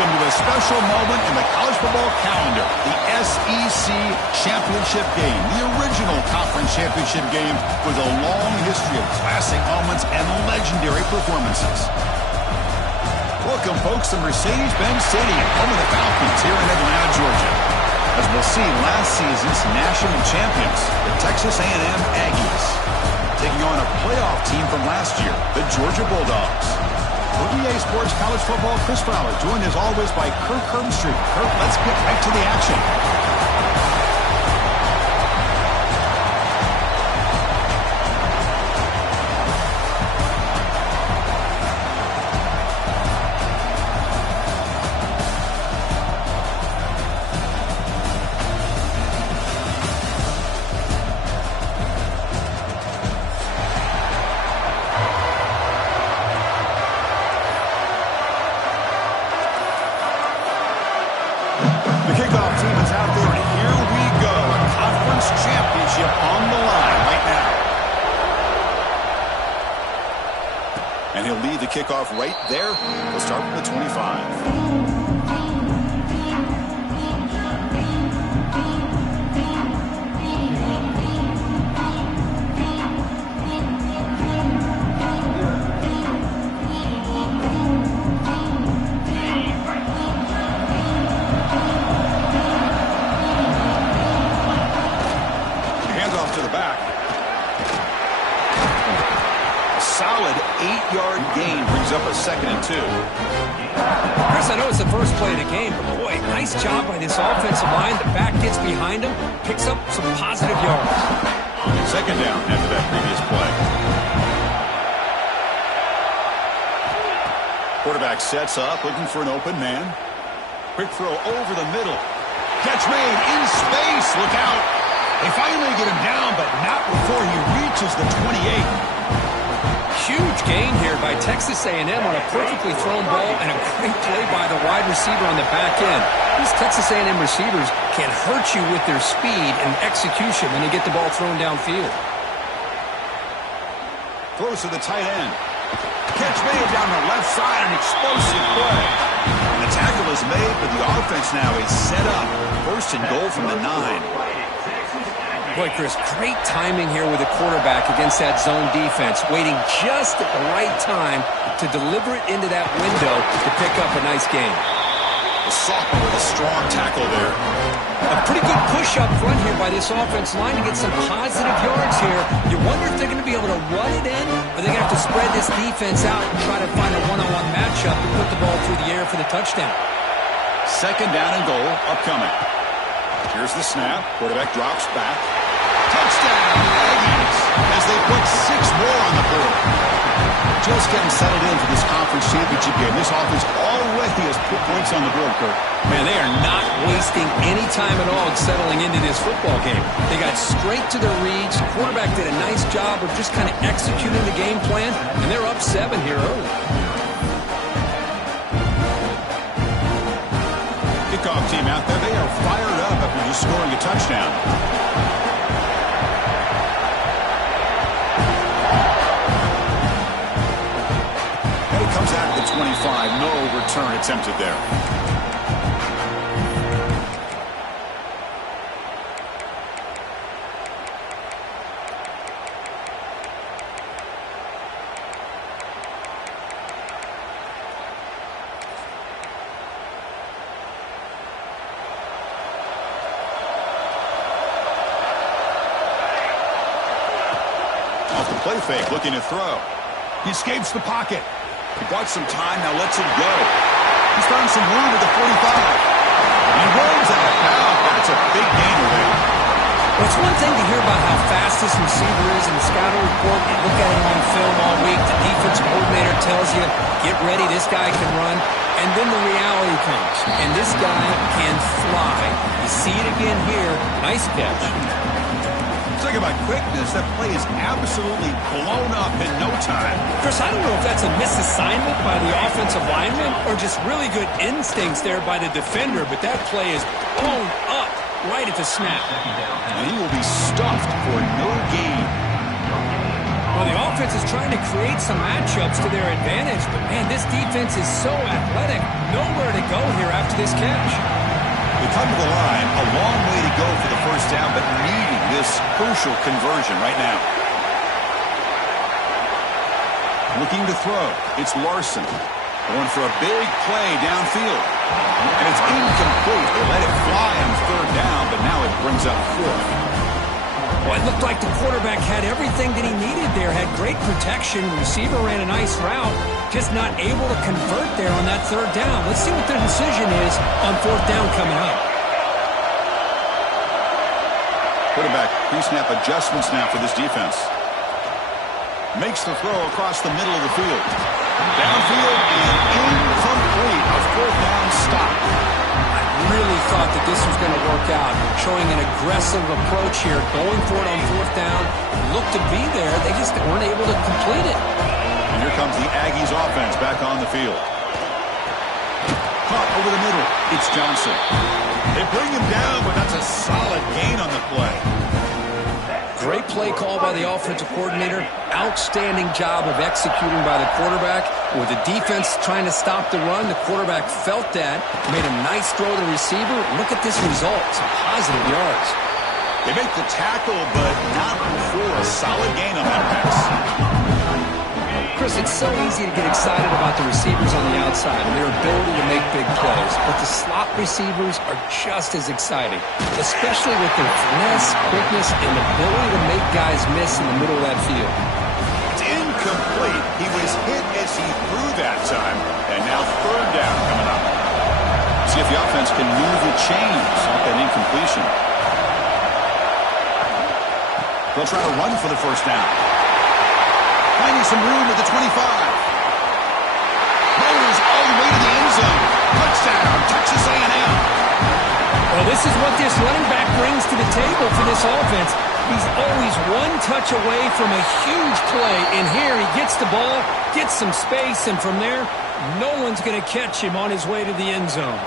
Welcome to a special moment in the college football calendar, the SEC Championship Game, the original conference championship game with a long history of classic moments and legendary performances. Welcome, folks, to Mercedes-Benz Stadium, home of the Falcons here in Atlanta, Georgia. As we'll see, last season's national champions, the Texas A&M Aggies, taking on a playoff team from last year, the Georgia Bulldogs. For EA Sports College Football, Chris Fowler, joined as always by Kirk Herbstreit. Kirk, let's get right to the action. The kickoff team is out there, and here we go. A conference championship on the line right now. And he'll lead the kickoff right there. We'll start from the 25. Solid 8-yard gain brings up a 2nd and 2. Chris, I know it's the first play of the game, but boy, nice job by this offensive line. The back gets behind him, picks up some positive yards. 2nd down after that previous play. Quarterback sets up, looking for an open man. Quick throw over the middle. Catch made in space. Look out. They finally get him down, but not before he reaches the 28. Huge gain here by Texas A&M on a perfectly thrown ball and a great play by the wide receiver on the back end. These Texas A&M receivers can hurt you with their speed and execution when they get the ball thrown downfield. Throws to the tight end. Catch made down the left side, an explosive play. And the tackle is made, but the offense now is set up. 1st and goal from the 9. Boy, Chris, great timing here with the quarterback against that zone defense, waiting just at the right time to deliver it into that window to pick up a nice gain. The sophomore with a strong tackle there. A pretty good push up front here by this offense line to get some positive yards here. You wonder if they're going to be able to run it in, or they're going to have to spread this defense out and try to find a one-on-one matchup and put the ball through the air for the touchdown. 2nd down and goal upcoming. Here's the snap. Quarterback drops back. Touchdown, Aggies, as they put 6 more on the board. Just getting settled in for this conference championship game. This offense already has put points on the board, Kirk. Man, they are not wasting any time at all settling into this football game. They got straight to their reads. The quarterback did a nice job of just kind of executing the game plan, and they're up 7 here early. Kickoff team out there, they are fired up after just scoring a touchdown. And it comes out of the 25. No return attempted there. Off the play fake, looking to throw. He escapes the pocket. He bought some time, now lets it go. He's found some room at the 45. He rolls out of bounds. That's a big gainer there. Well, it's one thing to hear about how fast this receiver is in the scouting report. You look at him on film all week. The defensive coordinator tells you, get ready, this guy can run. And then the reality comes. And this guy can fly. You see it again here. Nice catch. Talk about quickness. That play is absolutely blown up in no time. Chris, I don't know if that's a misassignment by the offensive lineman or just really good instincts there by the defender, but that play is blown up right at the snap. And he will be stuffed for no gain. Well, the offense is trying to create some matchups to their advantage, but, man, this defense is so athletic. Nowhere to go here after this catch. We come to the line, a long way to go for the first down, but needing this crucial conversion right now. Looking to throw. It's Larson. Going for a big play downfield. And it's incomplete. They let it fly on third down, but now it brings up fourth. Well, it looked like the quarterback had everything that he needed there. Had great protection. Receiver ran a nice route. Just not able to convert there on that third down. Let's see what their decision is on fourth down coming up. Quarterback pre-snap adjustments now for this defense. Makes the throw across the middle of the field. Downfield and incomplete. A fourth down stop. I really thought that this was going to work out. Showing an aggressive approach here. Going for it on fourth down. Looked to be there. They just weren't able to complete it. And here comes the Aggies offense back on the field. Caught over the middle. It's Johnson. They bring him down, but that's a solid gain on the play. Great play call by the offensive coordinator. Outstanding job of executing by the quarterback. With the defense trying to stop the run, the quarterback felt that. Made a nice throw to the receiver. Look at this result. Some positive yards. They make the tackle, but not before a solid gain on that pass. Chris, it's so easy to get excited about the receivers on the outside and their ability to make big plays, but the slot receivers are just as exciting, especially with their finesse, quickness, and ability to make guys miss in the middle of that field. It's incomplete. He was hit as he threw that time, and now third down coming up. See if the offense can move the chains off that incompletion. They'll try to run for the first down. Finding some room at the 25. Rolls all the way to the end zone. Touchdown, Texas A&M. Well, this is what this running back brings to the table for this offense. He's always one touch away from a huge play. And here he gets the ball, gets some space, and from there, no one's going to catch him on his way to the end zone.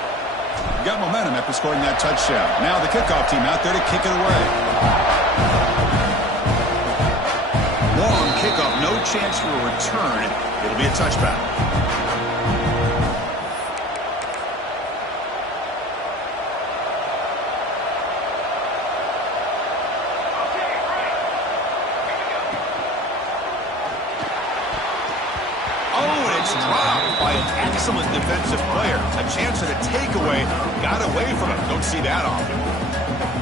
Got momentum after scoring that touchdown. Now the kickoff team out there to kick it away. Long kickoff, no chance for a return. It'll be a touchback. Oh, and it's dropped by an excellent defensive player. A chance at a takeaway. Got away from it. Don't see that often.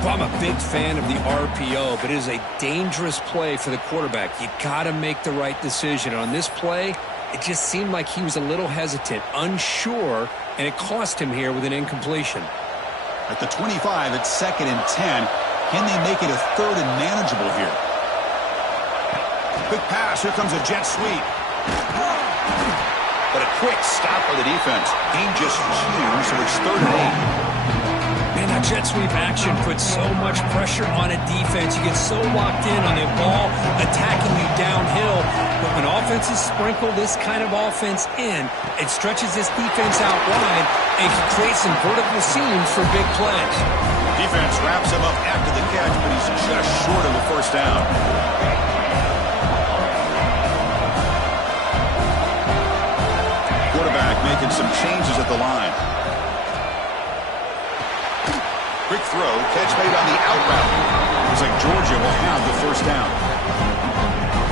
Well, I'm a big fan of the RPO, but it is a dangerous play for the quarterback. You got to make the right decision. On this play, it just seemed like he was a little hesitant, unsure, and it cost him here with an incompletion. At the 25, it's 2nd and 10. Can they make it a third and manageable here? Quick pass. Here comes a jet sweep. But a quick stop by the defense. Gain just 2, so it's 3rd and 8. Man, that jet sweep action puts so much pressure on a defense. You get so locked in on the ball attacking you downhill. But when offenses sprinkle this kind of offense in, it stretches this defense out wide and can create some vertical seams for big plays. Defense wraps him up after the catch, but he's just short of the first down. Quarterback making some changes at the line. Quick throw, catch made on the out route. Looks like Georgia will have the first down.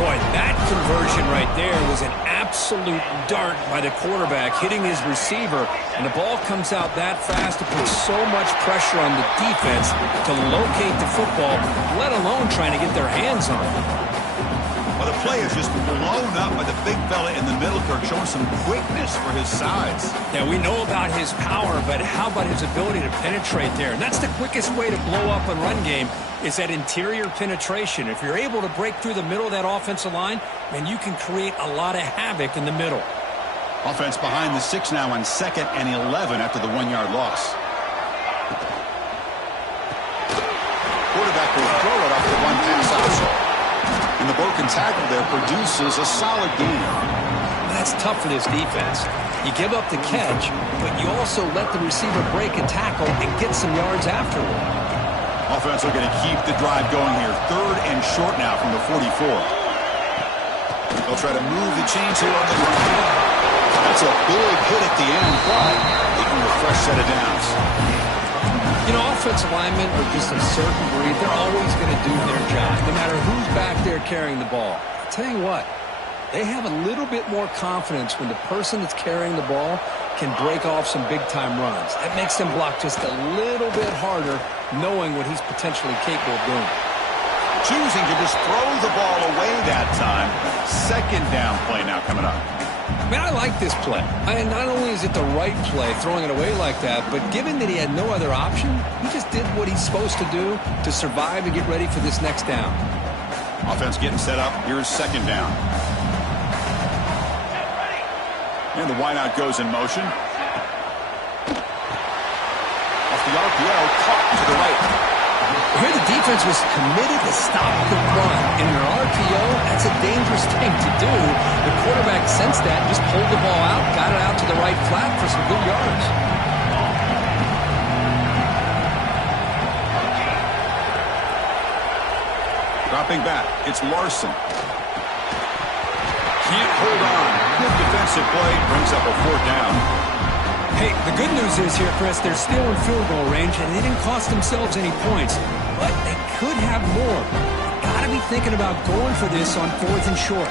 Boy, that conversion right there was an absolute dart by the quarterback hitting his receiver, and the ball comes out that fast to put so much pressure on the defense to locate the football, let alone trying to get their hands on it. Well, the play is just blown up by the big fella in the middle, Kirk, showing some quickness for his size. Yeah, we know about his power, but how about his ability to penetrate there? And that's the quickest way to blow up a run game is that interior penetration. If you're able to break through the middle of that offensive line, then you can create a lot of havoc in the middle. Offense behind the 6 now on 2nd and 11 after the 1-yard loss. Quarterback will throw it off the one pass option. And the broken tackle there produces a solid gain. That's tough for this defense. You give up the catch, but you also let the receiver break a tackle and get some yards afterward. Offense looking to keep the drive going here. 3rd and short now from the 44. They'll try to move the chains here on the ground. That's a big hit at the end, but they can a fresh set of downs. You know, offensive linemen are just a certain breed. They're always going to do their job, no matter who's back there carrying the ball. I'll tell you what, they have a little bit more confidence when the person that's carrying the ball can break off some big-time runs. That makes them block just a little bit harder, knowing what he's potentially capable of doing. Choosing to just throw the ball away that time. Second down play now coming up. Man, I like this play. Not only is it the right play, throwing it away like that, but given that he had no other option, he just did what he's supposed to do to survive and get ready for this next down. Offense getting set up. Here's second down. And the wideout goes in motion. Off the RPO, caught to the right. Here the defense was committed to stop the run. In an RPO, that's a dangerous thing to do. The quarterback sensed that, just pulled the ball out, got it out to the right flat for some good yards. Dropping back, it's Larson. Can't hold on. Good defensive play, brings up a fourth down. Hey, the good news is here, Chris, they're still in field goal range, and they didn't cost themselves any points. But they could have more. Got to be thinking about going for this on fourth and short.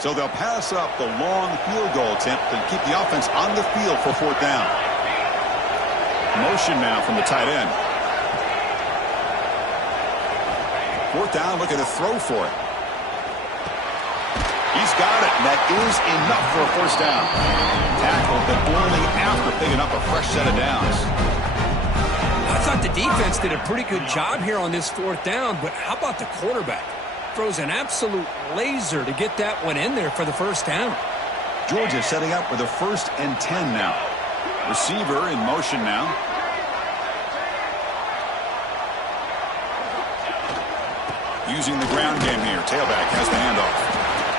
So they'll pass up the long field goal attempt and keep the offense on the field for fourth down. Motion now from the tight end. Fourth down, looking to throw for it. He's got it, and that is enough for a first down. Tackled, but only after picking up a fresh set of downs. I thought the defense did a pretty good job here on this fourth down, but how about the quarterback? Throws an absolute laser to get that one in there for the first down. Georgia setting up with a 1st and 10 now. Receiver in motion now. Using the ground game here. Tailback has the handoff.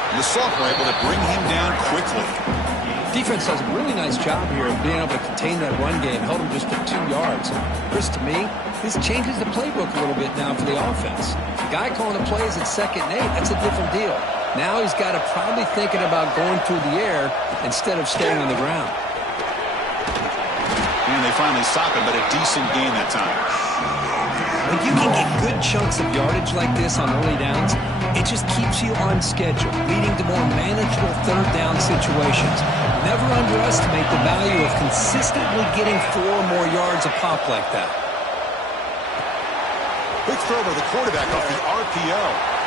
And the sophomore able to bring him down quickly. Defense does a really nice job here of being able to contain that run game, held him just for 2 yards. Chris, to me, this changes the playbook a little bit now for the offense. The guy calling the plays at 2nd and 8, that's a different deal. Now he's got to probably thinking about going through the air instead of staying on the ground. And they finally stop him, but a decent gain that time. When you can get good chunks of yardage like this on early downs, it just keeps you on schedule, leading to more manageable third down situations. Never underestimate the value of consistently getting 4 more yards a pop like that. Quick throw to the quarterback off the RPO.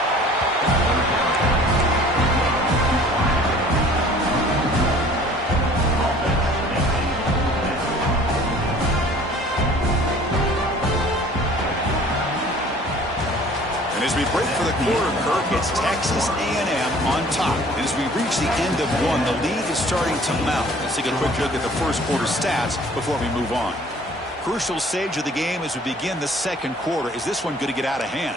As we break for the quarter, Kirk, it's Texas A&M on top. And as we reach the end of one, the lead is starting to mount. Let's take a quick look at the first quarter stats before we move on. Crucial stage of the game as we begin the second quarter. Is this one going to get out of hand?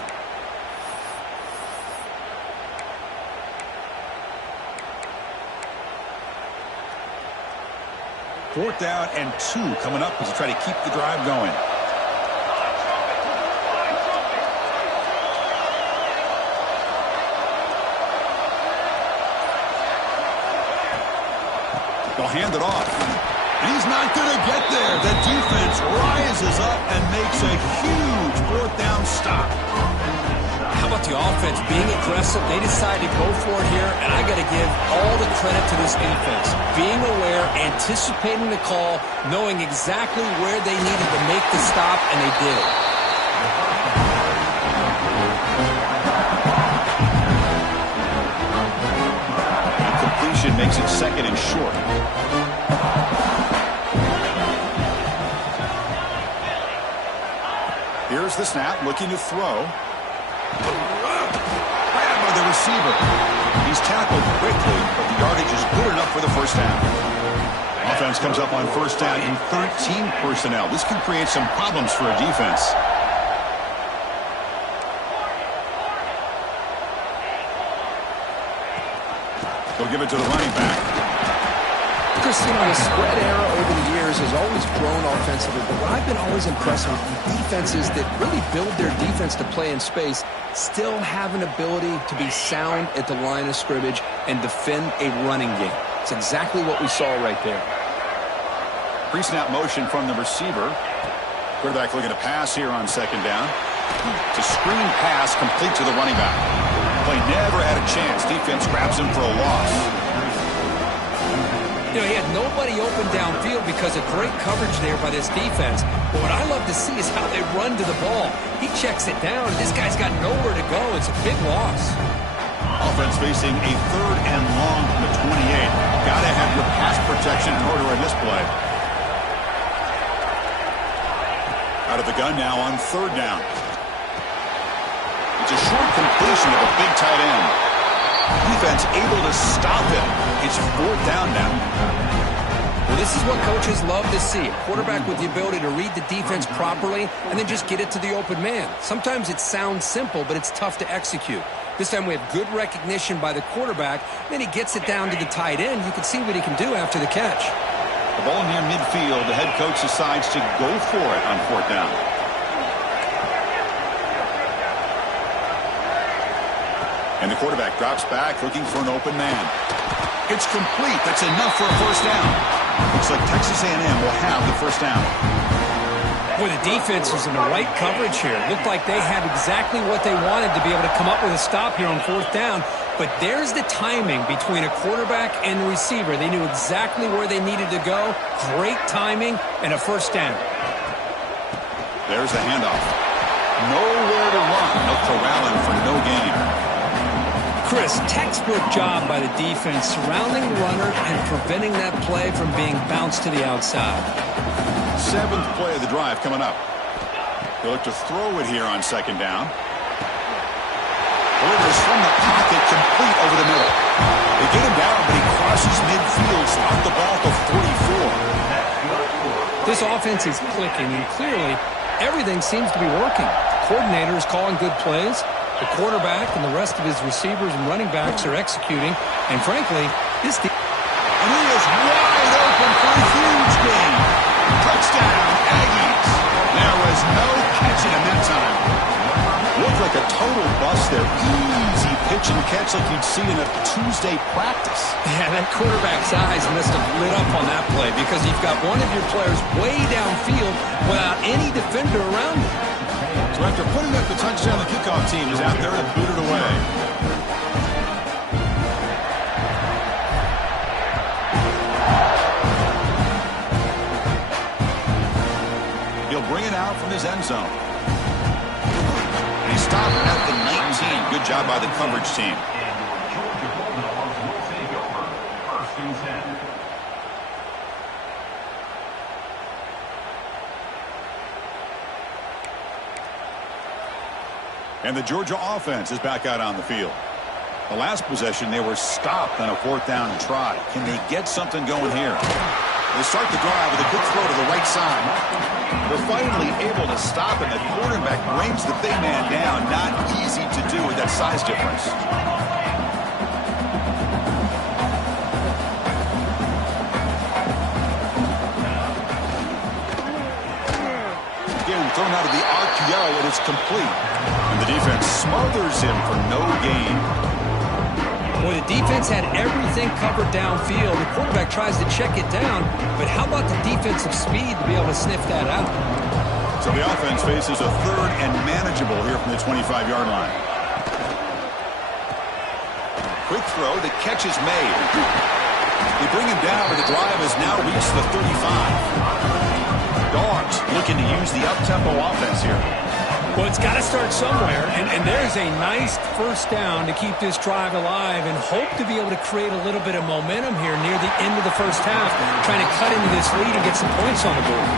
Fourth down and 2 coming up as we try to keep the drive going. They'll hand it off. And he's not going to get there. The defense rises up and makes a huge fourth down stop. How about the offense being aggressive? They decided to go for it here, and I got to give all the credit to this defense. Being aware, anticipating the call, knowing exactly where they needed to make the stop, and they did. Makes it 2nd and short. Here's the snap, looking to throw. Grabbed by the receiver. He's tackled quickly, but the yardage is good enough for the first down. Offense comes up on first down in 13 personnel. This can create some problems for a defense. They'll give it to the running back. Chris, you know, the spread era over the years has always grown offensively, but what I've been always impressed with defenses that really build their defense to play in space still have an ability to be sound at the line of scrimmage and defend a running game. It's exactly what we saw right there. Pre-snap motion from the receiver. Quarterback looking to pass here on second down. It's a screen pass complete to the running back. Play never had a chance. Defense grabs him for a loss. You know, he had nobody open downfield because of great coverage there by this defense. But what I love to see is how they run to the ball. He checks it down, and this guy's got nowhere to go. It's a big loss. Offense facing a 3rd and long from the 28. Got to have your pass protection in order in this play. Out of the gun now on 3rd down. It's a short completion of a big tight end. Defense able to stop him. It's 4th down now. Well, this is what coaches love to see. A quarterback with the ability to read the defense properly and then just get it to the open man. Sometimes it sounds simple, but it's tough to execute. This time we have good recognition by the quarterback. Then he gets it down to the tight end. You can see what he can do after the catch. The ball near midfield. The head coach decides to go for it on 4th down. And the quarterback drops back looking for an open man. It's complete. That's enough for a 1st down. Looks like Texas A&M will have the 1st down. Boy, the defense was in the right coverage here. Looked like they had exactly what they wanted to be able to come up with a stop here on 4th down. But there's the timing between a quarterback and the receiver. They knew exactly where they needed to go. Great timing and a 1st down. There's the handoff. Nowhere to run. No corralling for no gain. Chris, textbook job by the defense surrounding the runner and preventing that play from being bounced to the outside. 7th play of the drive coming up. They look to throw it here on 2nd down. Delivers from the pocket, complete over the middle. They get him down, but he crosses midfield, stopped the ball to 44. This offense is clicking, and clearly everything seems to be working. The coordinator is calling good plays. The quarterback and the rest of his receivers and running backs are executing. And frankly, this team... And he is wide open for a huge gain. Touchdown, Aggies. There was no catching him that time. Looked like a total bust there. Easy pitch and catch like you'd see in a Tuesday practice. Yeah, that quarterback's eyes must have lit up on that play because you've got one of your players way downfield without any defender around him. So after putting up the touchdown, the kickoff team is out there to boot it away. He'll bring it out from his end zone. And he stopped at the 19. Good job by the coverage team. And the Georgia offense is back out on the field. The last possession, they were stopped on a 4th down try. Can they get something going here? They start the drive with a good throw to the right side. They're finally able to stop, and the quarterback brings the big man down. Not easy to do with that size difference. Again, thrown out of the RPO, and it's complete. And the defense smothers him for no gain. Boy, the defense had everything covered downfield. The quarterback tries to check it down, but how about the defensive speed to be able to sniff that out? So the offense faces a 3rd and manageable here from the 25-yard line. Quick throw, the catch is made. They bring him down, but the drive has now reached the 35. Dogs looking to use the up-tempo offense here. Well, it's got to start somewhere, and there's a nice 1st down to keep this drive alive and hope to be able to create a little bit of momentum here near the end of the 1st half, trying to cut into this lead and get some points on the board.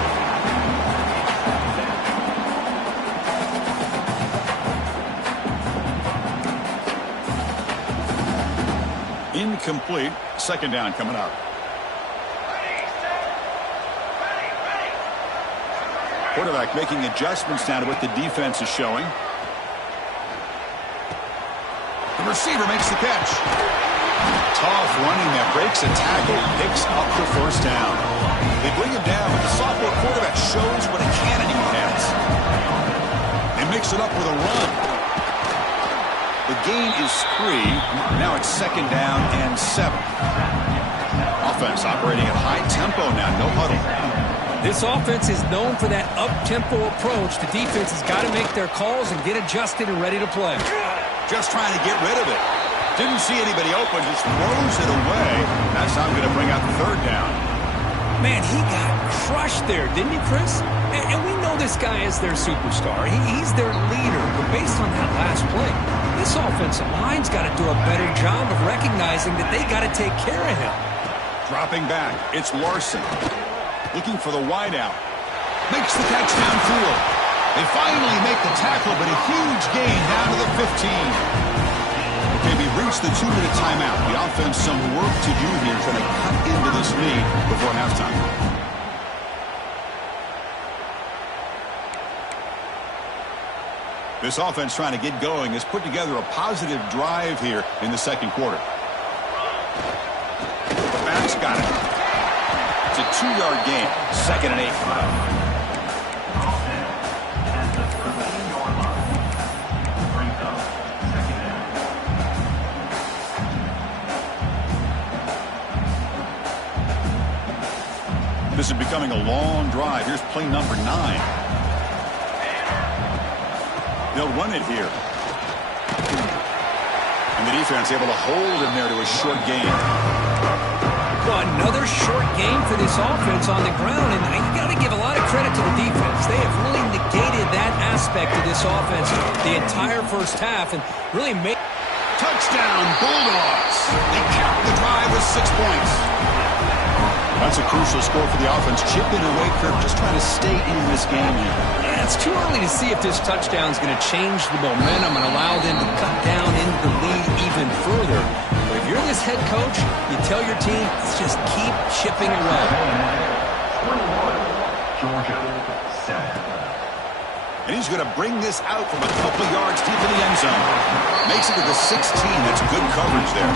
Incomplete. 2nd down coming up. Quarterback making adjustments down to what the defense is showing. The receiver makes the catch. Tough running that breaks a tackle, picks up the first down. They bring him down, but the sophomore quarterback shows what a cannon he has. They mix it up with a run. The gain is 3. Now it's 2nd down and 7. Offense operating at high tempo now, no huddle. This offense is known for that up-tempo approach. The defense has got to make their calls and get adjusted and ready to play. Just trying to get rid of it. Didn't see anybody open, just throws it away. That's how I'm going to bring out the 3rd down. Man, he got crushed there, didn't he, Chris? And we know this guy is their superstar. He's their leader. But based on that last play, this offensive line's got to do a better job of recognizing that they got to take care of him. Dropping back, it's Larson. Looking for the wideout. Makes the catch downfield. They finally make the tackle, but a huge gain down to the 15. Okay, we've reached the 2-minute timeout. The offense some work to do here, trying to cut into this lead before halftime. This offense trying to get going has put together a positive drive here in the 2nd quarter. The back's got it. It's a 2-yard gain. 2nd and 8. This is becoming a long drive. Here's play number 9. They'll run it here. And the defense able to hold him there to a short gain. Well, another short gain for this offense on the ground, and you got to give a lot of credit to the defense. They have really negated that aspect of this offense the entire first half and really made... Touchdown, Bulldogs. They cap the drive with 6 points. That's a crucial score for the offense. Chipping away, Kirk, just trying to stay in this game here. Yeah, it's too early to see if this touchdown is going to change the momentum and allow them to cut down into the lead even further. But if you're this head coach, you tell your team, let's just keep chipping away. 21, Georgia 7. And he's going to bring this out from a couple yards deep in the end zone. Makes it to the 16. That's good coverage there.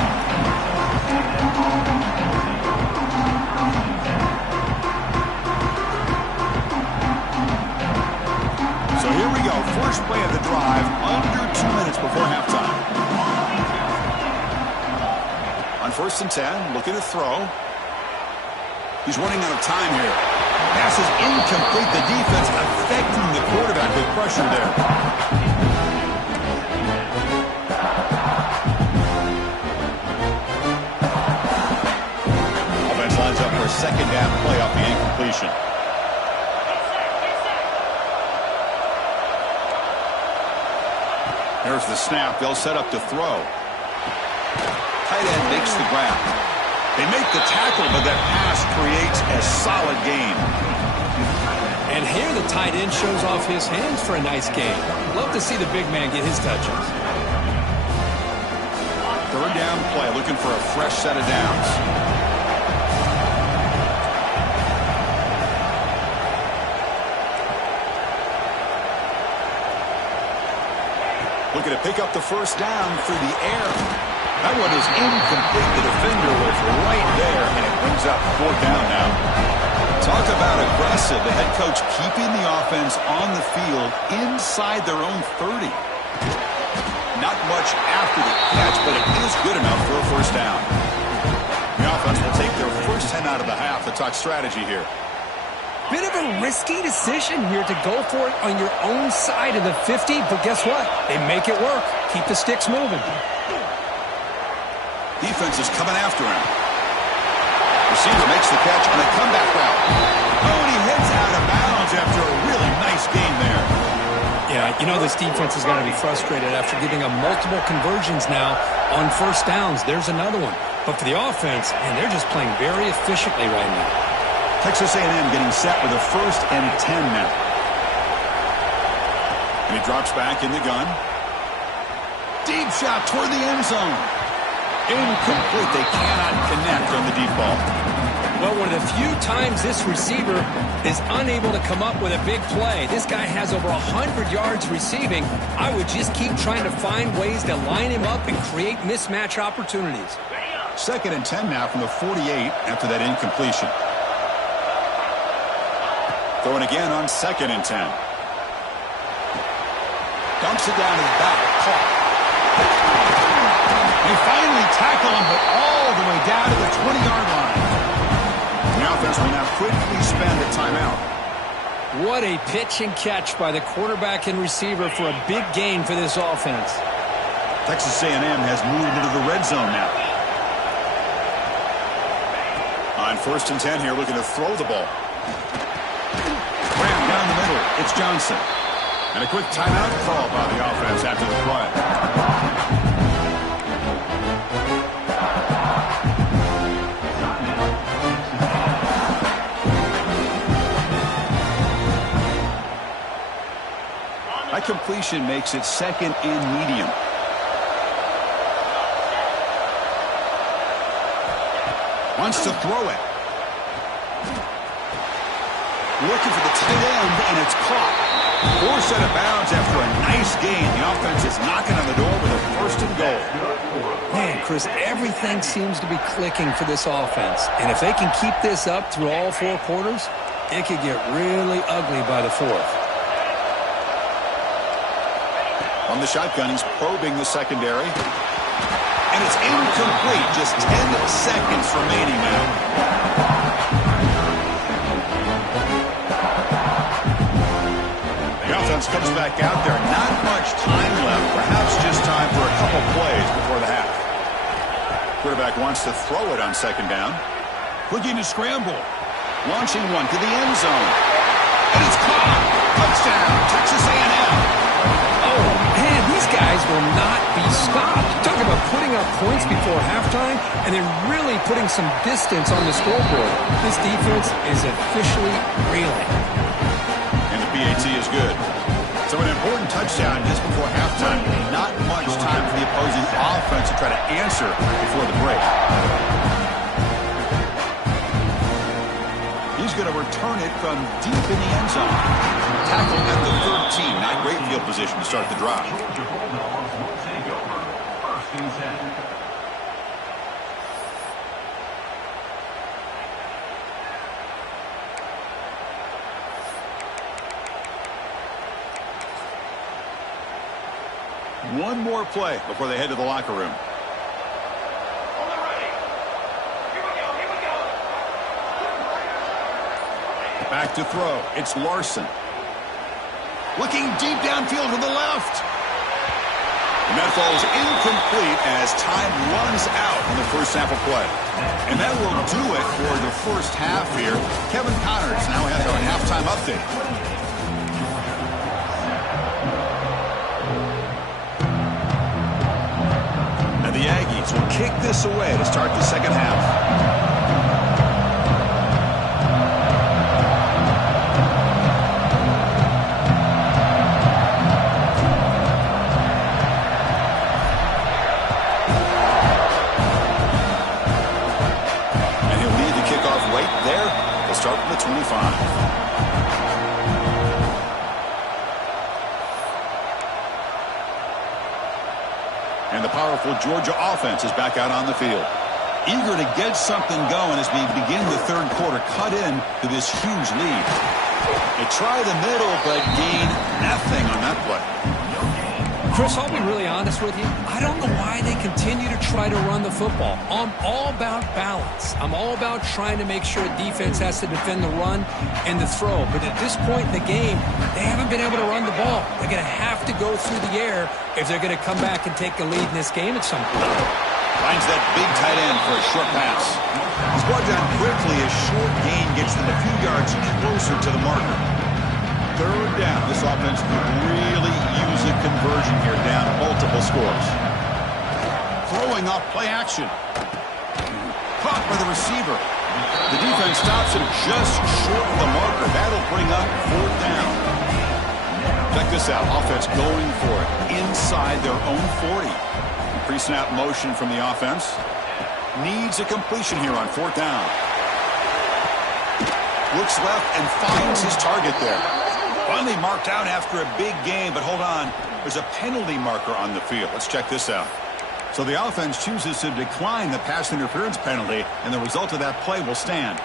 So here we go. First play of the drive, under 2 minutes before halftime. On 1st and 10, looking to throw. He's running out of time here. Pass is incomplete. The defense affecting the quarterback with pressure there. Offense lines up for a 2nd down play off the incompletion. There's the snap. They'll set up to throw. Tight end makes the grab. They make the tackle, but that pass creates a solid gain. And here the tight end shows off his hands for a nice gain. Love to see the big man get his touches. 3rd down play, looking for a fresh set of downs. Looking to pick up the first down through the air. That one is incomplete. The defender was right there, and it brings up 4th down now. Talk about aggressive. The head coach keeping the offense on the field inside their own 30. Not much after the catch, but it is good enough for a first down. The offense will take their first 10 out of the half. The talk strategy here. Bit of a risky decision here to go for it on your own side of the 50, but guess what? They make it work. Keep the sticks moving. Defense is coming after him. Receiver makes the catch on a comeback route. Oh, and he heads out of bounds after a really nice game there. Yeah, you know this defense has got to be frustrated after giving up multiple conversions now on first downs. There's another one. But for the offense, man, they're just playing very efficiently right now. Texas A&M getting set with a 1st and 10 now. And he drops back in the gun. Deep shot toward the end zone. Incomplete. They cannot connect on the deep ball. Well, one of the few times this receiver is unable to come up with a big play. This guy has over 100 yards receiving. I would just keep trying to find ways to line him up and create mismatch opportunities. 2nd and 10 now from the 48 after that incompletion. Throwing again on 2nd and 10. Dumps it down to the back. Caught. They finally tackle him, but all the way down to the 20-yard line. The offense will now quickly spend a timeout. What a pitch and catch by the quarterback and receiver for a big gain for this offense. Texas A&M has moved into the red zone now. On 1st and 10 here, looking to throw the ball. Ram down the middle. It's Johnson. And a quick timeout call by the offense after the play. That completion makes it 2nd and medium. Wants to throw it. Looking for the tight end, and it's caught. Forced out of bounds after a nice gain. The offense is knocking on the door with a 1st and goal. Man, Chris, everything seems to be clicking for this offense. And if they can keep this up through all 4 quarters, it could get really ugly by the 4th. On the shotgun, he's probing the secondary. And it's incomplete. Just 10 seconds remaining now. The offense comes back out there. Not much time left. Perhaps just time for a couple plays before the half. Quarterback wants to throw it on 2nd down. Looking to scramble. Launching one to the end zone. And it's caught. Touchdown, Texas A&M. Oh, man, these guys will not be stopped. Talk about putting up points before halftime and then really putting some distance on the scoreboard. This defense is officially reeling. And the PAT is good. So an important touchdown just before halftime. Not much time for the opposing offense to try to answer before the break. He's going to return it from deep in the end zone. Tackle at the 13. Not great field position to start the drive. One more play before they head to the locker room. Back to throw. It's Larson. Looking deep downfield to the left. And that falls incomplete as time runs out in the first half of play. And that will do it for the first half here. Kevin Connors now has our halftime update. And the Aggies will kick this away to start the second half. Start from the 25. And the powerful Georgia offense is back out on the field. Eager to get something going as we begin the 3rd quarter. Cut in to this huge lead. They try the middle, but gain nothing on that play. Chris, I'll be really honest with you. I don't know why they continue to try to run the football. I'm all about balance. I'm all about trying to make sure defense has to defend the run and the throw. But at this point in the game, they haven't been able to run the ball. They're going to have to go through the air if they're going to come back and take the lead in this game at some point. Finds that big tight end for a short pass. He's brought down quickly. A short gain gets them a few yards closer to the marker. 3rd down. This offense could really use a conversion here, down multiple scores. Throwing off play action. Caught by the receiver. The defense stops him just short of the marker. That'll bring up 4th down. Check this out. Offense going for it inside their own 40. Pre-snap motion from the offense. Needs a completion here on 4th down. Looks left and finds his target there. Finally marked out after a big game, but hold on. There's a penalty marker on the field. Let's check this out. So the offense chooses to decline the pass interference penalty, and the result of that play will stand.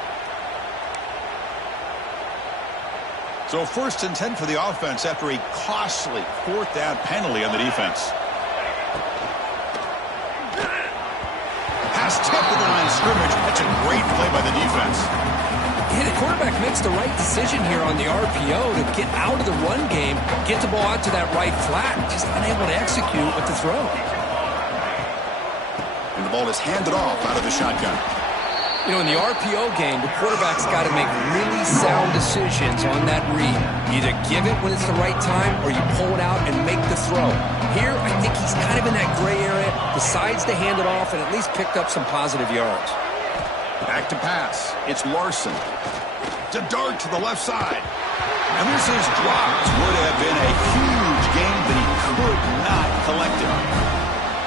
So 1st and 10 for the offense after a costly 4th down penalty on the defense. Pass tipped to the line of scrimmage. That's a great play by the defense. Yeah, the quarterback makes the right decision here on the RPO to get out of the run game, get the ball out to that right flat, just unable to execute with the throw. And the ball is handed off out of the shotgun. You know, in the RPO game, the quarterback's got to make really sound decisions on that read. Either give it when it's the right time or you pull it out and make the throw. Here, I think he's kind of in that gray area, decides to hand it off and at least picked up some positive yards. Back to pass. It's Larson. To dart to the left side. And this is dropped. Would have been a huge gain, but he could not collect it.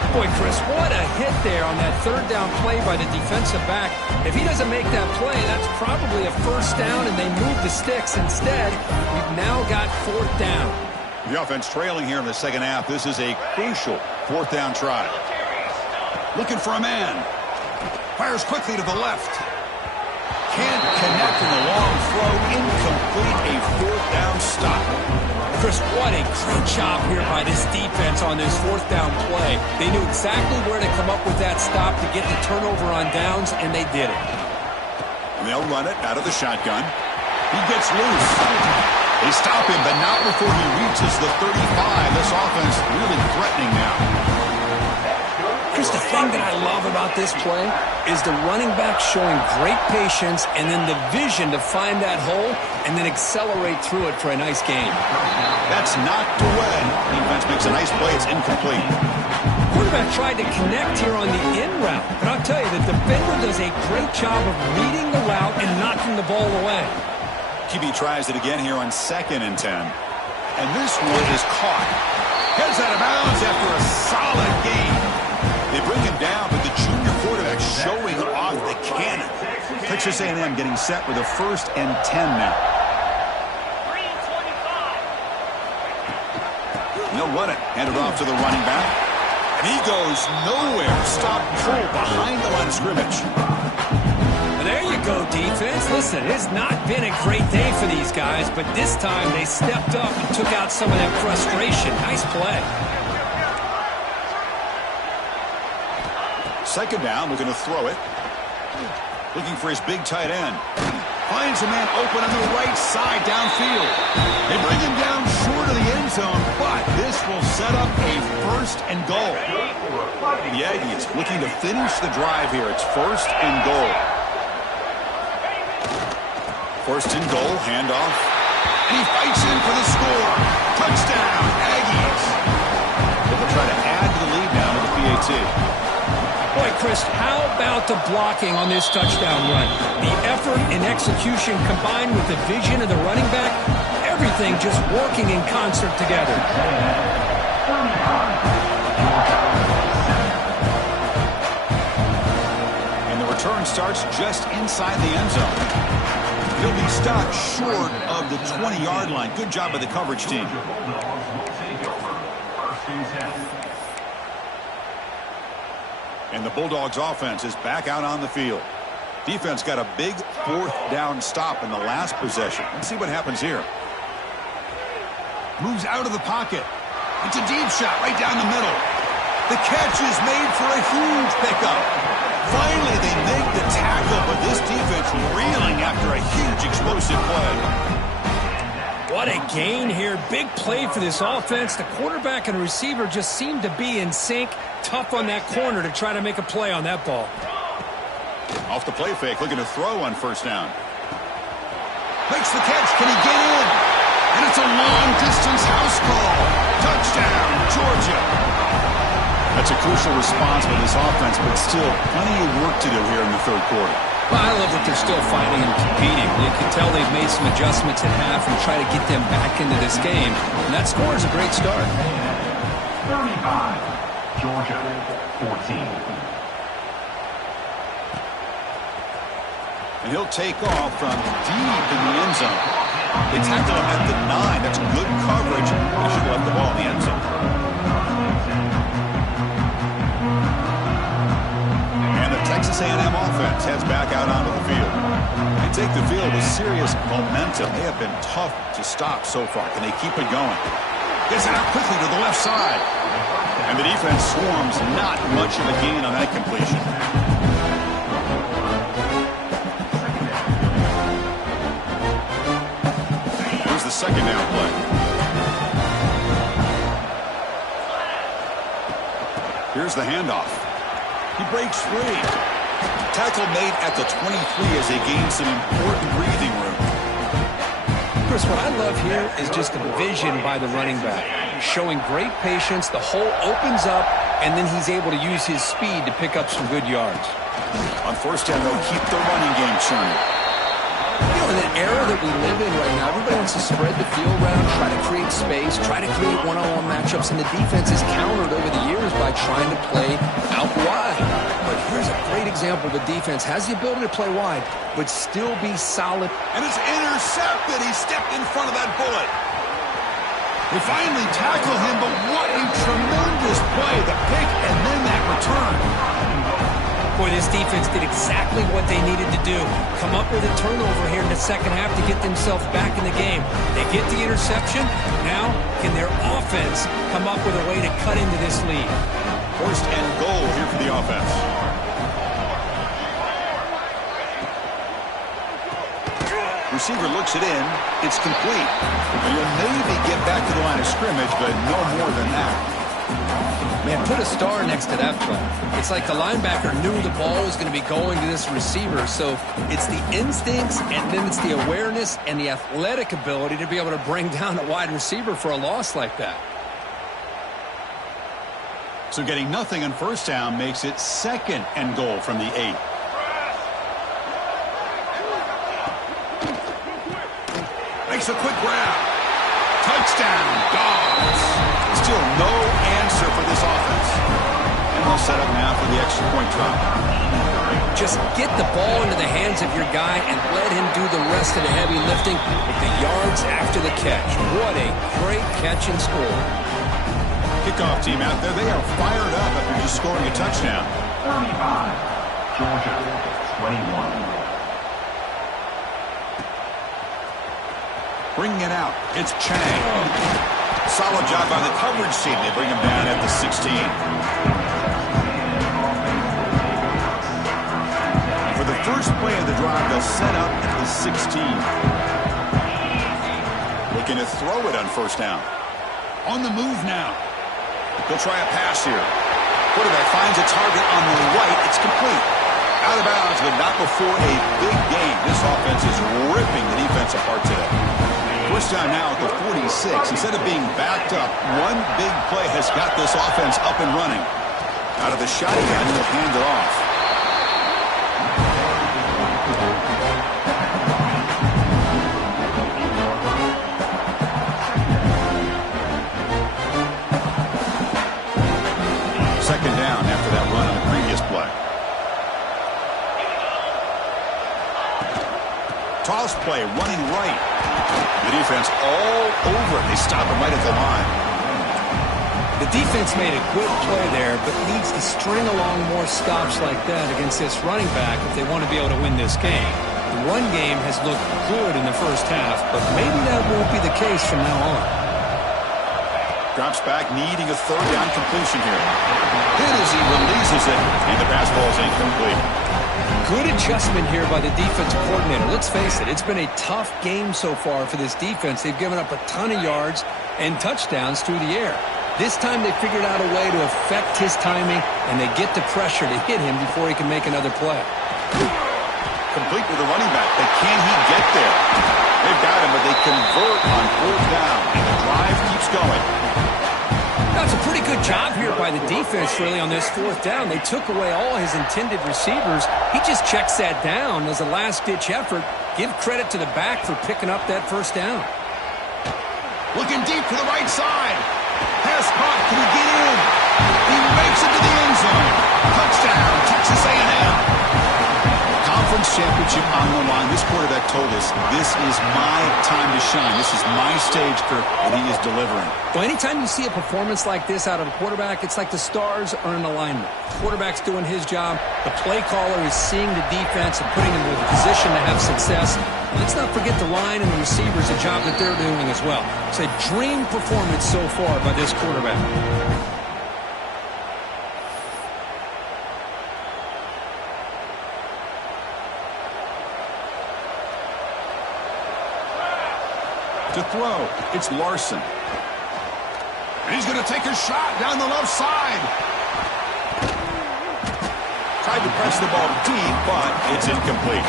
Boy, Chris, what a hit there on that 3rd down play by the defensive back. If he doesn't make that play, that's probably a 1st down, and they move the sticks. Instead, we've now got 4th down. The offense trailing here in the 2nd half. This is a crucial 4th down try. Looking for a man. Fires quickly to the left. Can't connect in the long throw. Incomplete. A 4th down stop. Chris, what a great job here by this defense on this 4th down play. They knew exactly where to come up with that stop to get the turnover on downs, and they did it. And they'll run it out of the shotgun. He gets loose. They stop him, but not before he reaches the 35. This offense really threatening now. Chris, the thing that I love about this play is the running back showing great patience and then the vision to find that hole and then accelerate through it for a nice gain. That's knocked away. Defense makes a nice play. It's incomplete. Quarterback tried to connect here on the in route, but I'll tell you, the defender does a great job of reading the route and knocking the ball away. QB tries it again here on 2nd and 10. And this one is caught. Heads out of bounds after a solid gain. They bring him down, but the junior quarterback showing off the cannon. Texas A&M getting set with a 1st and 10 now. They'll run it. Hand it off to the running back. And he goes nowhere. Stop pull behind the line of scrimmage. Well, there you go, defense. Listen, it has not been a great day for these guys, but this time they stepped up and took out some of that frustration. Nice play. 2nd down, looking to throw it. Looking for his big tight end. Finds a man open on the right side downfield. They bring him down short of the end zone, but this will set up a 1st and goal. The Aggies looking to finish the drive here. It's 1st and goal. 1st and goal, handoff. And he fights in for the score. Touchdown, Aggies. They'll try to add to the lead now with the PAT. Boy, Chris, how about the blocking on this touchdown run? The effort and execution combined with the vision of the running back, everything just working in concert together. And the return starts just inside the end zone. He'll be stopped short of the 20-yard line. Good job by the coverage team. And the Bulldogs offense is back out on the field. Defense got a big 4th down stop in the last possession. Let's see what happens here. Moves out of the pocket. It's a deep shot right down the middle. The catch is made for a huge pickup. Finally, they make the tackle, but this defense reeling after a huge explosive play. What a gain here. Big play for this offense. The quarterback and receiver just seem to be in sync. Tough on that corner to try to make a play on that ball. Off the play fake, looking to throw on 1st down. Makes the catch. Can he get in? And it's a long-distance house call. Touchdown, Georgia. That's a crucial response by this offense, but still plenty of work to do here in the 3rd quarter. Well, I love that they're still fighting and competing. You can tell they've made some adjustments at half and try to get them back into this game. And that score is a great start. 35. Georgia, 14. And he'll take off from deep in the end zone. They tackle him at the 9. That's good coverage. They should have left the ball in the end zone. Texas A&M offense heads back out onto the field. They take the field with serious momentum. They have been tough to stop so far. Can they keep it going? Gets it out quickly to the left side. And the defense swarms. Not much of a gain on that completion. Here's the second down play. Here's the handoff. He breaks free. Tackle made at the 23 as they gain some important breathing room. Chris, what I love here is just the vision by the running back. Showing great patience, the hole opens up, and then he's able to use his speed to pick up some good yards. On first down, they'll keep the running game churning. You know, in the era that we live in right now, everybody wants to spread the field around, try to create space, try to create one-on-one matchups, and the defense is countered over the years by trying to play out wide. But here's a great example. The defense has the ability to play wide, but still be solid. And it's intercepted. He stepped in front of that bullet. They finally tackle him, but what a tremendous play. The pick and then that return. Boy, this defense did exactly what they needed to do. Come up with a turnover here in the second half to get themselves back in the game. They get the interception. Now, can their offense come up with a way to cut into this lead? First and goal here for the offense. Receiver looks it in. It's complete. You'll maybe get back to the line of scrimmage, but no more than that. Man, put a star next to that play. It's like the linebacker knew the ball was going to be going to this receiver, so it's the instincts and then it's the awareness and the athletic ability to be able to bring down a wide receiver for a loss like that. So getting nothing on first down makes it second and goal from the 8. Makes a quick grab. Touchdown, Dogs. Still no answer for this offense. And they'll set up now for the extra point drop. Just get the ball into the hands of your guy and let him do the rest of the heavy lifting with the yards after the catch. What a great catch and score. Kickoff team out there. They are fired up after just scoring a touchdown. 35. Georgia 21. Bringing it out. It's Chang. Solid job by the coverage team. They bring him down at the 16. For the first play of the drive, they'll set up at the 16. Looking to throw it on first down. On the move now. They'll try a pass here. Quarterback finds a target on the right. It's complete. Out of bounds, but not before a big game. This offense is ripping the defense apart today. First down now at the 46. Instead of being backed up, one big play has got this offense up and running. Out of the shotgun, they'll hand it off. Second down after that run on the previous play. Toss play, running right. The defense all over it. They stop him right at the line. The defense made a good play there, but needs to string along more stops like that against this running back if they want to be able to win this game. The run game has looked good in the first half, but maybe that won't be the case from now on. Drops back, needing a third down completion here. Hit as he releases it, and the pass ball is incomplete. Good adjustment here by the defensive coordinator. Let's face it, it's been a tough game so far for this defense. They've given up a ton of yards and touchdowns through the air. This time they figured out a way to affect his timing, and they get the pressure to hit him before he can make another play. Complete with the running back, but can he get there? They've got him, but they convert on fourth down, and the drive keeps going. That's a pretty good job here by the defense, really, on this fourth down. They took away all his intended receivers. He just checks that down as a last-ditch effort. Give credit to the back for picking up that first down. Looking deep to the right side. Pass caught. Can he get in? He makes it to the end zone. Touchdown, Texas A&M. conference championship on the line. This quarterback told us, this is my time to shine. This is my stage, Kirk, and he is delivering. Well, anytime you see a performance like this out of a quarterback, it's like the stars are in alignment. The quarterback's doing his job. The play caller is seeing the defense and putting them in a position to have success. And let's not forget the line and the receivers, the job that they're doing as well. It's a dream performance so far by this quarterback. To throw, it's Larson. And he's going to take a shot down the left side. Tried to press the ball deep, but it's incomplete.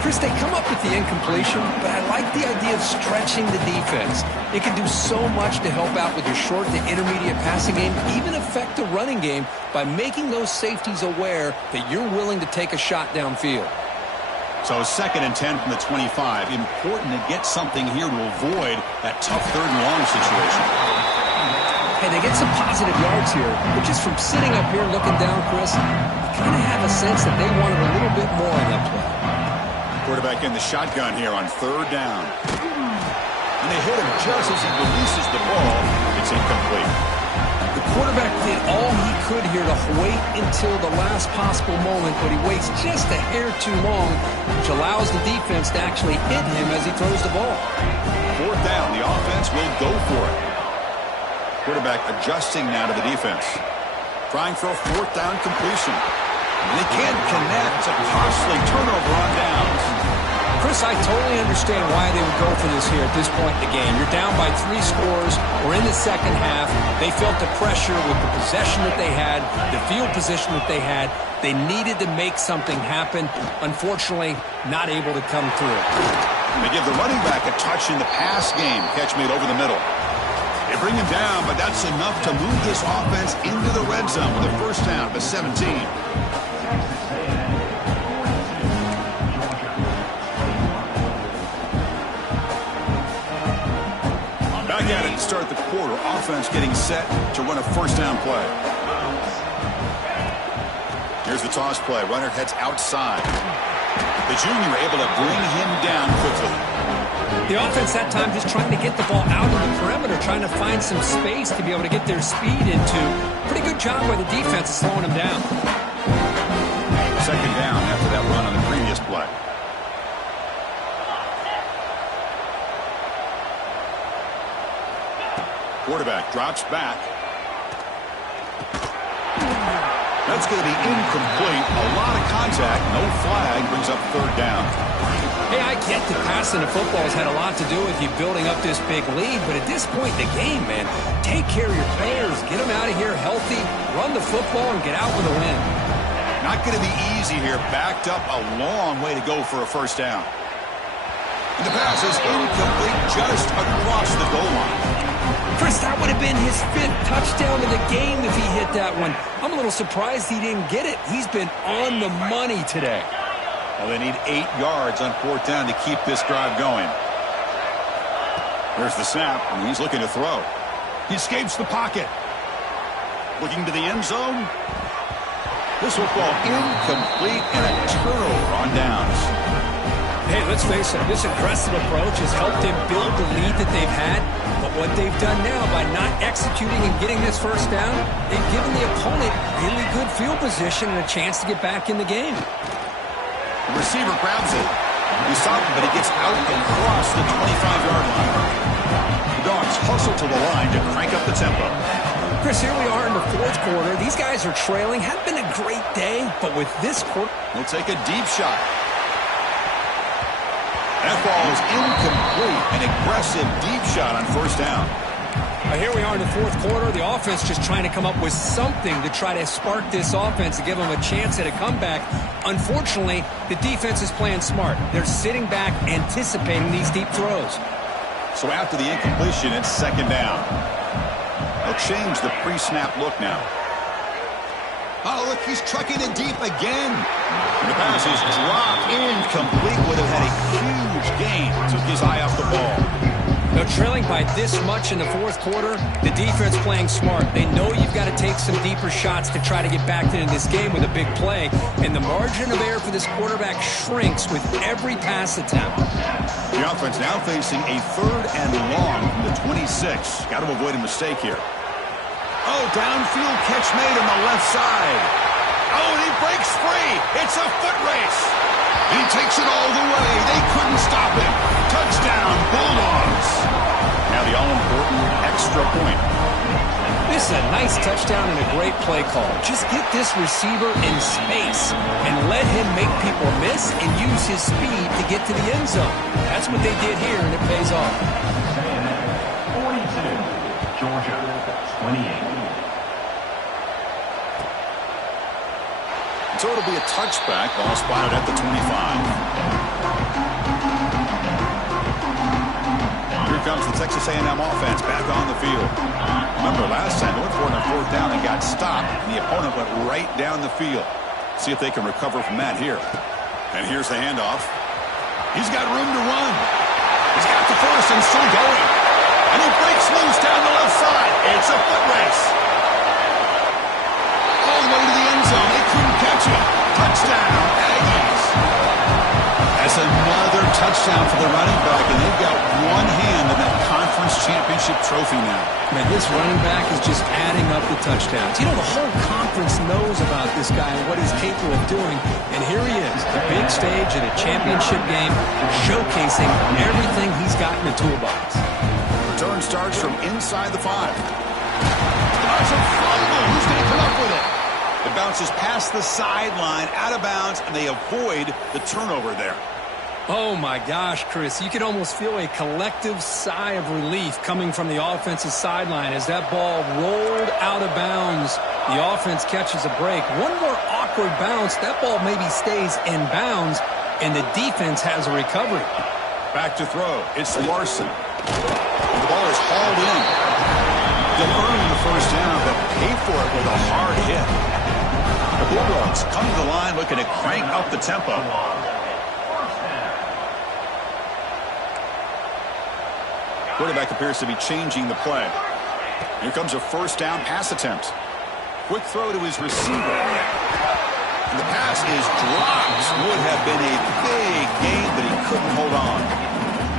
Chris, they come up with the incompletion, but I like the idea of stretching the defense. It can do so much to help out with your short to intermediate passing game, even affect the running game by making those safeties aware that you're willing to take a shot downfield. So 2nd and 10 from the 25. Important to get something here to avoid that tough 3rd and long situation. Hey, they get some positive yards here, but just from sitting up here looking down, Chris, you kind of have a sense that they wanted a little bit more on that play. Quarterback in the shotgun here on 3rd down. And they hit him just as he releases the ball. It's incomplete. The quarterback did all he could here to wait until the last possible moment, but he waits just a hair too long, which allows the defense to actually hit him as he throws the ball. 4th down, the offense will go for it. Quarterback adjusting now to the defense. Trying for a 4th down completion. And they can't connect. It's a costly turnover on downs. Chris, I totally understand why they would go for this here at this point in the game. You're down by 3 scores. We're in the second half. They felt the pressure with the possession that they had, the field position that they had. They needed to make something happen. Unfortunately, not able to come through. They give the running back a touch in the pass game. Catch made over the middle. They bring him down, but that's enough to move this offense into the red zone with a 1st down to 17. Back at it to start the quarter. Offense getting set to run a 1st down play. Here's the toss play. Runner heads outside. The junior able to bring him down quickly. The offense that time just trying to get the ball out of the perimeter, trying to find some space to be able to get their speed into. Pretty good job by the defense of slowing them down. 2nd down after that run on the previous play. Quarterback drops back. That's going to be incomplete. A lot of contact. No flag. Brings up 3rd down. Hey, I get that passing the football has had a lot to do with you building up this big lead, but at this point in the game, man, take care of your players. Get them out of here healthy, run the football, and get out with a win. Not going to be easy here. Backed up a long way to go for a 1st down. And the pass is incomplete just across the goal line. Chris, that would have been his 5th touchdown of the game if he hit that one. I'm a little surprised he didn't get it. He's been on the money today. Well, they need 8 yards on 4th down to keep this drive going. There's the snap, and he's looking to throw. He escapes the pocket. Looking to the end zone. This will fall incomplete and a turnover on downs. Hey, let's face it, this aggressive approach has helped them build the lead that they've had. But what they've done now by not executing and getting this 1st down, they've given the opponent really good field position and a chance to get back in the game. The receiver grabs it. He's stopped, but he gets out and across the 25-yard line. The Dogs hustle to the line to crank up the tempo. Chris, here we are in the 4th quarter. These guys are trailing. Hadn't been a great day, but with this quarter... They'll take a deep shot. That ball is incomplete. An aggressive deep shot on 1st down. Here we are in the 4th quarter. The offense just trying to come up with something to try to spark this offense and give them a chance at a comeback. Unfortunately, the defense is playing smart. They're sitting back, anticipating these deep throws. So after the incompletion, it's 2nd down. They'll change the pre-snap look now. Oh, look, he's trucking it deep again. And the pass is dropped incomplete. Would have had a huge gain. Took his eye off the ball. Now, trailing by this much in the fourth quarter, the defense playing smart. They know you've got to take some deeper shots to try to get back into this game with a big play, and the margin of error for this quarterback shrinks with every pass attempt. The offense now facing a 3rd and long from the 26. Got to avoid a mistake here. Oh, downfield catch made on the left side. Oh, and he breaks free. It's a foot race. He takes it all the way. They couldn't stop him. Touchdown, Bulldogs. Now the all-important extra point. This is a nice touchdown and a great play call. Just get this receiver in space and let him make people miss and use his speed to get to the end zone. That's what they did here, and it pays off. 42, Georgia, 28. So it'll be a touchback. Ball spotted at the 25. Here comes the Texas A&M offense back on the field. Remember last time they went for it on 4th down and got stopped, and the opponent went right down the field. See if they can recover from that here. And here's the handoff. He's got room to run. He's got the first and still going. And he breaks loose down the left side. It's a foot race. All the way to the end zone. They couldn't catch him. Touchdown, Aggies. That's another touchdown for the running back, and they've got one hand in that conference championship trophy now. Man, this running back is just adding up the touchdowns. You know, the whole conference knows about this guy and what he's capable of doing, and here he is, the big stage in a championship game, showcasing everything he's got in the toolbox. Return starts from inside the 5. That's a fumble. Who's going to come up with it? It bounces past the sideline, out of bounds, and they avoid the turnover there. Oh, my gosh, Chris. You could almost feel a collective sigh of relief coming from the offensive sideline as that ball rolled out of bounds. The offense catches a break. One more awkward bounce. That ball maybe stays in bounds, and the defense has a recovery. Back to throw. It's Larson. And the ball is hauled in. They'll earn the first down, but pay for it with a hard hit. The Bulldogs come to the line looking to crank up the tempo. Quarterback appears to be changing the play. Here comes a first down pass attempt. Quick throw to his receiver. And the pass is dropped. Would have been a big gain, but he couldn't hold on.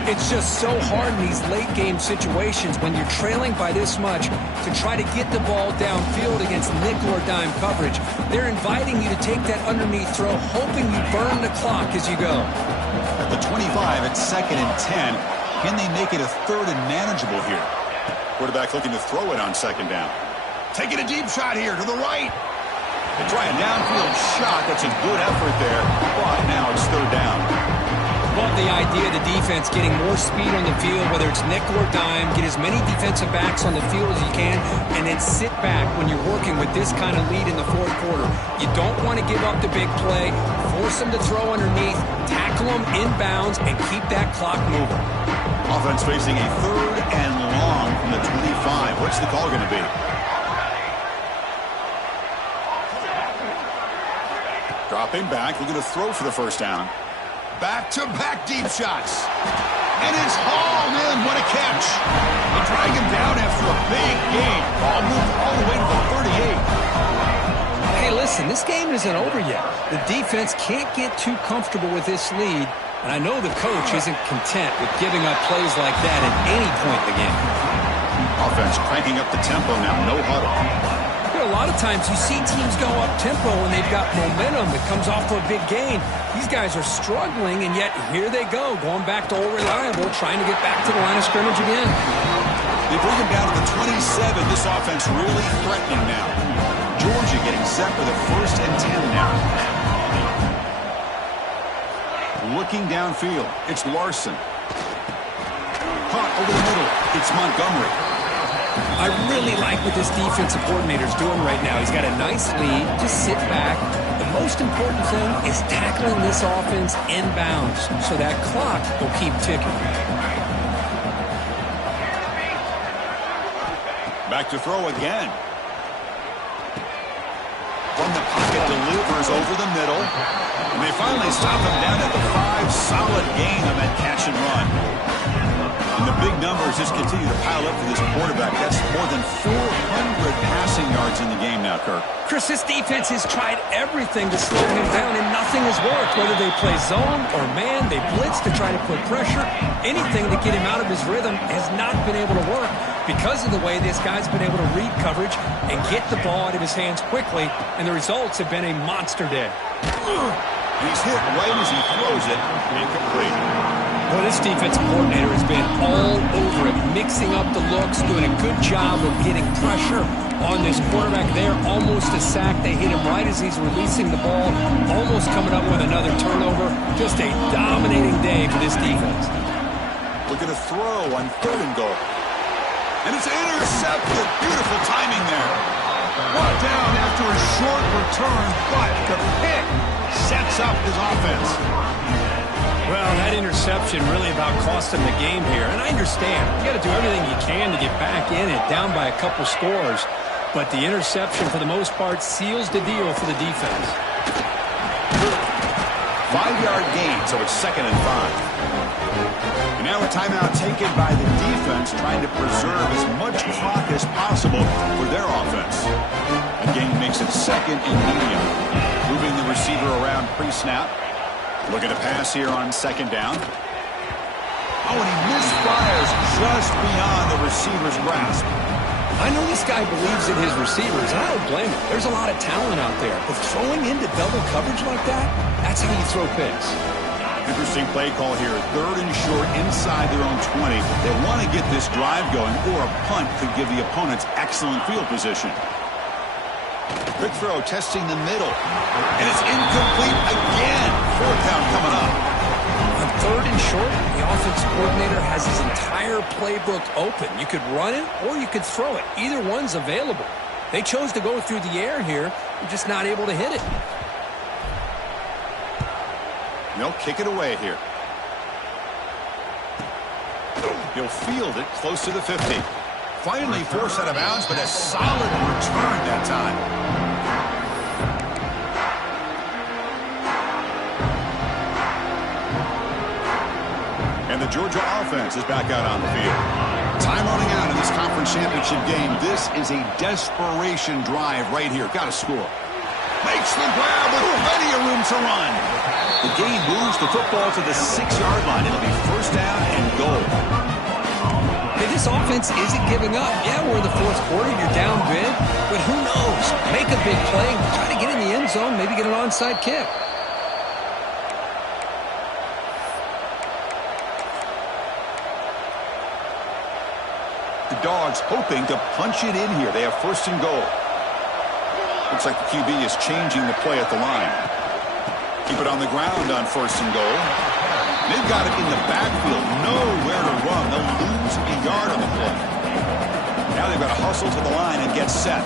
It's just so hard in these late-game situations when you're trailing by this much to try to get the ball downfield against nickel or dime coverage. They're inviting you to take that underneath throw, hoping you burn the clock as you go. At the 25, it's 2nd and 10. Can they make it a 3rd and manageable here? Quarterback looking to throw it on 2nd down. Taking a deep shot here to the right. They try a downfield shot. That's a good effort there, but now it's 3rd down. Love the idea of the defense getting more speed on the field, whether it's nickel or dime, get as many defensive backs on the field as you can, and then sit back when you're working with this kind of lead in the fourth quarter. You don't want to give up the big play, force them to throw underneath, tackle them in bounds, and keep that clock moving. Offense facing a 3rd and long from the 25. What's the call going to be? Dropping back, looking to throw for the first down. Back-to-back deep shots. And it's hauled in. What a catch. They drag him down after a big gain. Ball moved all the way to the 38. Hey, listen, this game isn't over yet. The defense can't get too comfortable with this lead, and I know the coach isn't content with giving up plays like that at any point in the game. Offense cranking up the tempo now. No huddle. A lot of times you see teams go up tempo when they've got momentum that comes off for a big gain. These guys are struggling, and yet here they go, going back to old reliable, trying to get back to the line of scrimmage again. They bring him down to the 27. This offense really threatening now. Georgia getting set for the 1st and 10 now. Looking downfield, it's Larson. Caught over the middle, it's Montgomery. I really like what this defensive coordinator is doing right now. He's got a nice lead. Just sit back. The most important thing is tackling this offense in bounds so that clock will keep ticking. Back to throw again. From the pocket, delivers over the middle. And they finally stop him down at the 5. Solid gain on that catch and run. And the big number numbers just continue to pile up for this quarterback. That's more than 400 passing yards in the game now, Kirk. Chris, this defense has tried everything to slow him down, and nothing has worked. Whether they play zone or man, they blitz to try to put pressure. Anything to get him out of his rhythm has not been able to work because of the way this guy's been able to read coverage and get the ball out of his hands quickly, and the results have been a monster day. He's hit right as he throws it. Incomplete. Well, this defensive coordinator has been all over it, mixing up the looks, doing a good job of getting pressure on this quarterback there. Almost a sack. They hit him right as he's releasing the ball, almost coming up with another turnover. Just a dominating day for this defense. Look at a throw on 3rd and goal. And it's intercepted. Beautiful timing there. Brought down after a short return, but the pick sets up his offense. Well, that interception really about cost him the game here. And I understand. You got to do everything you can to get back in it, down by a couple scores. But the interception, for the most part, seals the deal for the defense. 5-yard gain, so it's 2nd and 5. And now a timeout taken by the defense, trying to preserve as much clock as possible for their offense. The game makes it 2nd and medium. Moving the receiver around pre-snap. Look at a pass here on 2nd down. Oh, and he misfires just beyond the receiver's grasp. I know this guy believes in his receivers, and I don't blame him. There's a lot of talent out there. But throwing into double coverage like that, that's how you throw picks. Interesting play call here. 3rd and short inside their own 20. They want to get this drive going, or a punt could give the opponents excellent field position. Quick throw, testing the middle. And it's incomplete again. 4th down coming up. On 3rd and short, the offensive coordinator has his entire playbook open. You could run it or you could throw it. Either one's available. They chose to go through the air here. They're just not able to hit it. They'll kick it away here. He'll field it close to the 50. Finally forced out of bounds, but a solid return that time. And the Georgia offense is back out on the field. Time running out in this conference championship game. This is a desperation drive right here. Got to score. Makes the grab with plenty of room to run. The game moves the football to the 6-yard line. It'll be 1st down and goal. Hey, this offense isn't giving up. Yeah, we're in the 4th quarter. You're down big. But who knows? Make a big play. Try to get in the end zone. Maybe get an onside kick. The Dogs hoping to punch it in here. They have 1st and goal. Looks like the QB is changing the play at the line. Keep it on the ground on 1st and goal. They've got it in the backfield. Nowhere to run. They'll lose a yard on the play. Now they've got to hustle to the line and get set.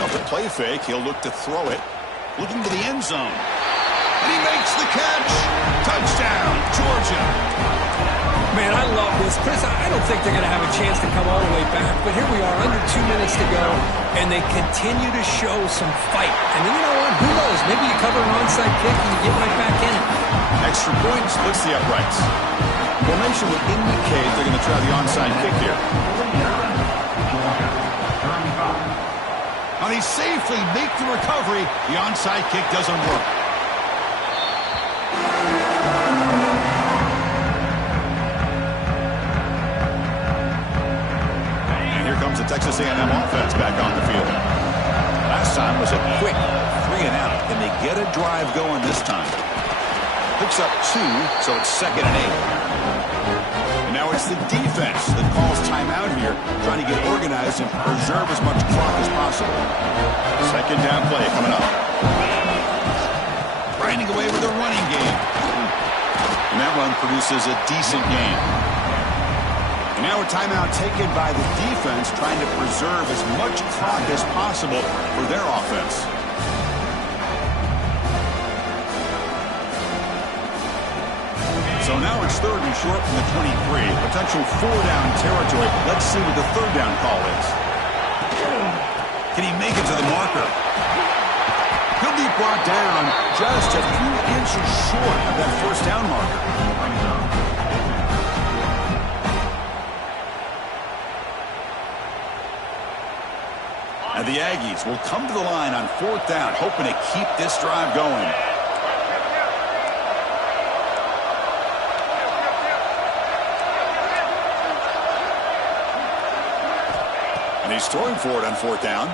Off the play fake, he'll look to throw it. Looking to the end zone. And he makes the catch. Touchdown, Georgia. Man, I love this. Chris, I don't think they're going to have a chance to come all the way back, but here we are, under 2 minutes to go, and they continue to show some fight. And then, you know what? Who knows? Maybe you cover an onside kick and you get right back in it. Extra point splits the uprights. Formation would indicate they're going to try the onside kick here. And he safely makes the recovery. The onside kick doesn't work. The Texas A&M offense back on the field. Last time was a quick 3 and out. Can they get a drive going this time? Picks up 2, so it's 2nd and 8. And now it's the defense that calls timeout here, trying to get organized and preserve as much clock as possible. 2nd down play coming up. Grinding away with a running game. And that run produces a decent gain. And now a timeout taken by the defense, trying to preserve as much clock as possible for their offense. So now it's 3rd and short from the 23. Potential 4-down territory. Let's see what the 3rd down call is. Can he make it to the marker? He'll be brought down just a few inches short of that first down marker. And the Aggies will come to the line on 4th down, hoping to keep this drive going. And he's throwing for it on 4th down.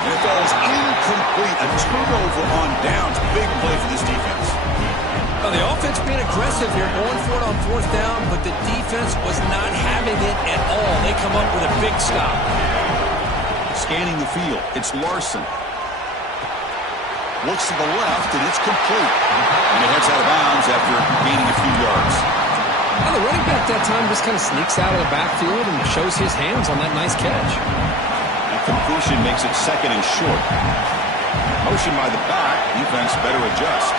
And it falls incomplete. A turnover on downs. Big play for this defense. Well, the offense being aggressive here, going for it on 4th down, but the defense was not having it at all. They come up with a big stop. Scanning the field, it's Larson. Looks to the left, and it's complete. And it heads out of bounds after gaining a few yards. Well, the running back that time just kind of sneaks out of the backfield and shows his hands on that nice catch. And completion makes it 2nd and short. Motion by the back, defense better adjust.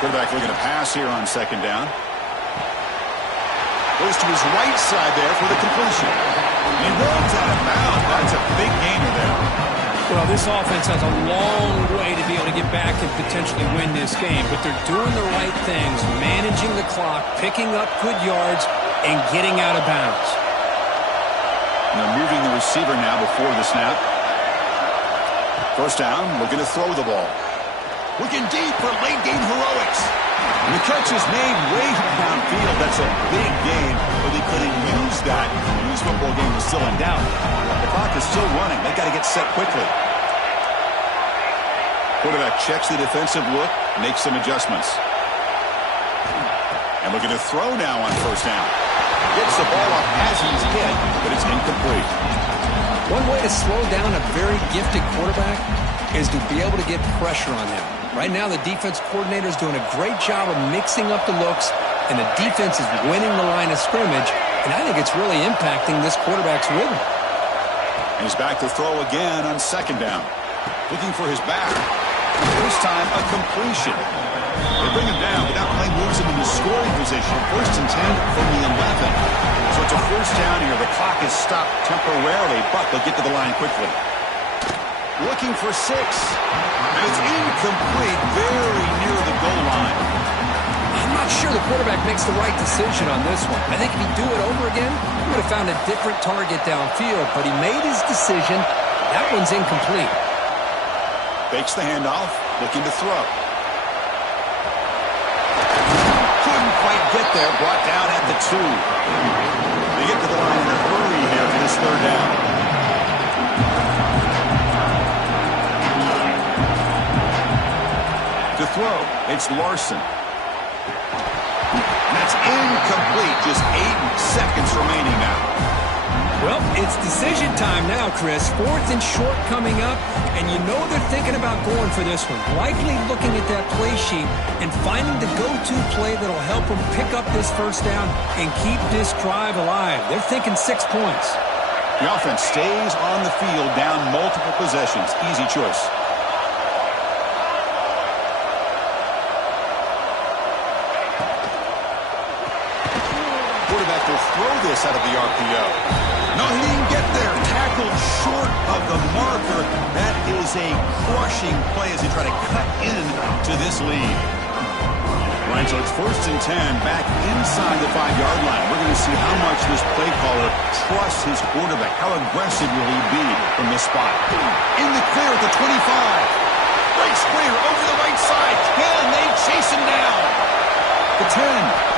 Quarterback looking to pass here on 2nd down. Goes to his right side there for the completion. He rolls out of bounds. That's a big gainer there. Well, this offense has a long way to be able to get back and potentially win this game, but they're doing the right things, managing the clock, picking up good yards, and getting out of bounds. And they're moving the receiver now before the snap. 1st down, looking to throw the ball. Looking deep for late game heroics. And the catch is made way downfield. That's a big gain, but they couldn't use that. This football game was still in doubt. The clock is still running. They've got to get set quickly. Quarterback checks the defensive look, makes some adjustments. And looking to throw now on 1st down. Gets the ball up as he's hit, but it's incomplete. One way to slow down a very gifted quarterback is to be able to get pressure on him. Right now, the defense coordinator is doing a great job of mixing up the looks, and the defense is winning the line of scrimmage, and I think it's really impacting this quarterback's rhythm. And he's back to throw again on 2nd down. Looking for his back. This time, a completion. They bring him down, but that play moves him into scoring position. 1st and 10 from the 11. So it's a 1st down here. The clock is stopped temporarily, but they'll get to the line quickly. Looking for 6. And it's incomplete, very near the goal line. I'm not sure the quarterback makes the right decision on this one. I think if he'd do it over again, he would have found a different target downfield, but he made his decision. That one's incomplete. Fakes the handoff, looking to throw. Couldn't quite get there, brought down at the 2. They get to the line in a hurry here for this 3rd down. To throw, it's Larson. And that's incomplete, just 8 seconds remaining now. Well, it's decision time now, Chris. 4th and short coming up, and you know they're thinking about going for this one. Likely looking at that play sheet and finding the go-to play that'll help them pick up this 1st down and keep this drive alive. They're thinking 6 points. The offense stays on the field, down multiple possessions. Easy choice. Quarterback will throw this out of the RPO. No, he didn't get there. Tackled short of the marker. That is a crushing play as they try to cut into this lead. Right, so it's 1st and 10, back inside the 5-yard line. We're going to see how much this play caller trusts his quarterback. How aggressive will he be from this spot? In the clear at the 25. Breaks clear over the right side. Can they chase him down? The 10.